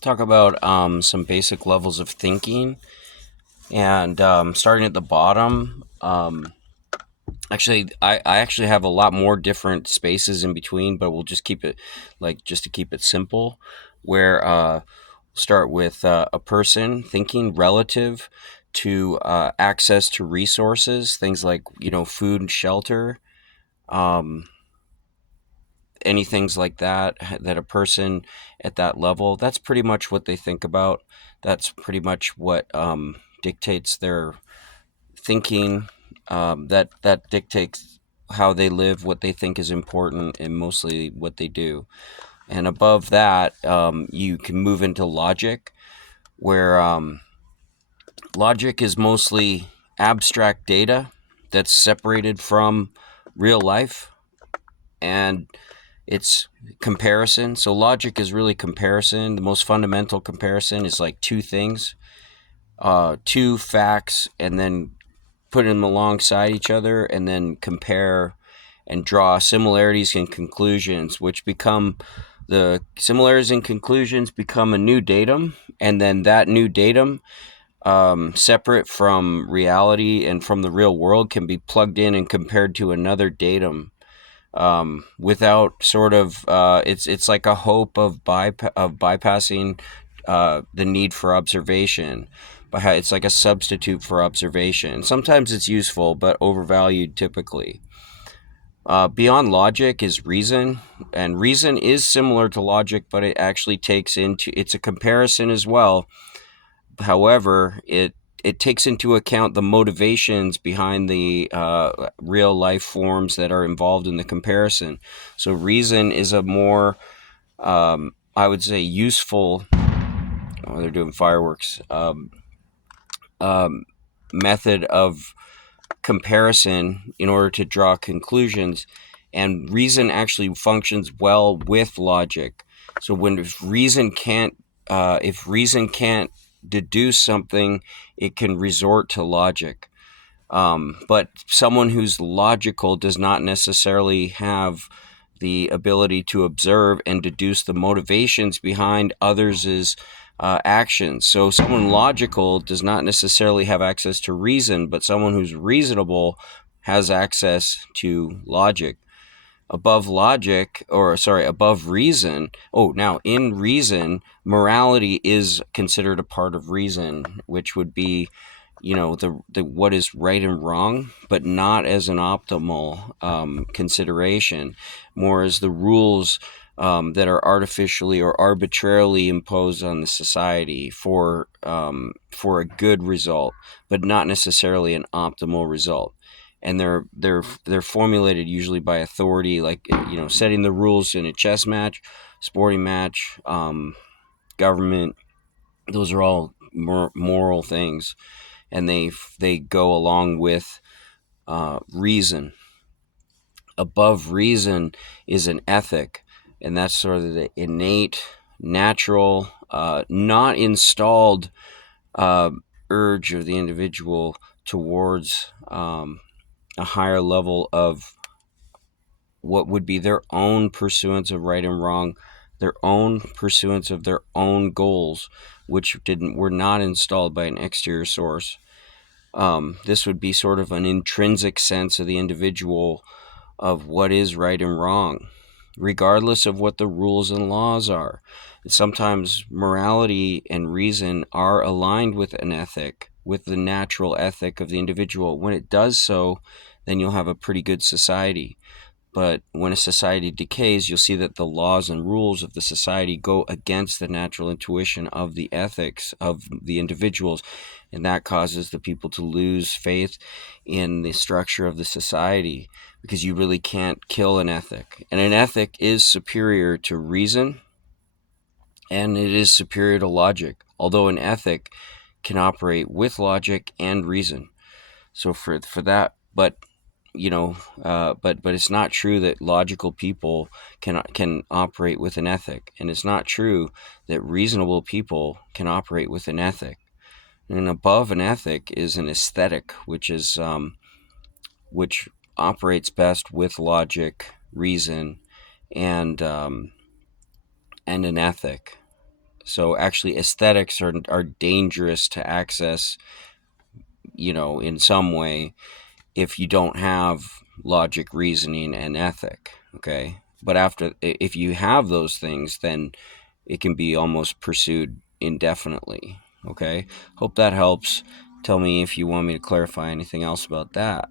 talk about some basic levels of thinking, and starting at the bottom. I actually have a lot more different spaces in between, but we'll just keep it just to keep it simple. Where start with a person thinking relative to access to resources, things like food and shelter, um, any things like that that a person at that level, that's pretty much what they think about. That's pretty much what dictates their thinking. That dictates how they live, what they think is important, and mostly what they do. And above that, you can move into logic, where logic is mostly abstract data that's separated from real life, and it's comparison. So logic is really comparison. The most fundamental comparison is like two things, two facts, and then put them alongside each other, and then compare and draw similarities and conclusions, which become the similarities and conclusions become a new datum, and then that new datum, separate from reality and from the real world, can be plugged in and compared to another datum, without sort of it's like a hope of bypassing the need for observation. But it's like a substitute for observation. Sometimes it's useful, but overvalued typically. Beyond logic is reason, and reason is similar to logic, but it actually takes into it's a comparison as well. However, it takes into account the motivations behind the real life forms that are involved in the comparison. So reason is a more, I would say, useful. Oh, they're doing fireworks. Um, Method of comparison in order to draw conclusions, and reason actually functions well with logic. So when if reason can't deduce something, it can resort to logic. But someone who's logical does not necessarily have the ability to observe and deduce the motivations behind others' actions. So someone logical does not necessarily have access to reason, but someone who's reasonable has access to logic. Above reason. Oh, now in reason, morality is considered a part of reason, which would be, the what is right and wrong, but not as an optimal consideration, more as the rules that are artificially or arbitrarily imposed on the society for a good result, but not necessarily an optimal result. And they're formulated usually by authority, like setting the rules in a chess match, sporting match, government. Those are all moral things, and they go along with reason. Above reason is an ethic, and that's sort of the innate, natural, not installed uh, urge of the individual towards a higher level of what would be their own pursuance of right and wrong, their own pursuance of their own goals, which didn't were not installed by an exterior source. This would be sort of an intrinsic sense of the individual of what is right and wrong, regardless of what the rules and laws are. Sometimes morality and reason are aligned with an ethic, with the natural ethic of the individual. When it does so, then you'll have a pretty good society. But when a society decays, you'll see that the laws and rules of the society go against the natural intuition of the ethics of the individuals. And that causes the people to lose faith in the structure of the society, because you really can't kill an ethic. And an ethic is superior to reason, and it is superior to logic, although an ethic can operate with logic and reason. So for that, but it's not true that logical people can operate with an ethic, and it's not true that reasonable people can operate with an ethic. And above an ethic is an aesthetic, which operates best with logic, reason, and an ethic. So actually, aesthetics are dangerous to access, in some way, if you don't have logic, reasoning, and ethic. Okay, but if you have those things, then it can be almost pursued indefinitely. Okay, hope that helps. Tell me if you want me to clarify anything else about that.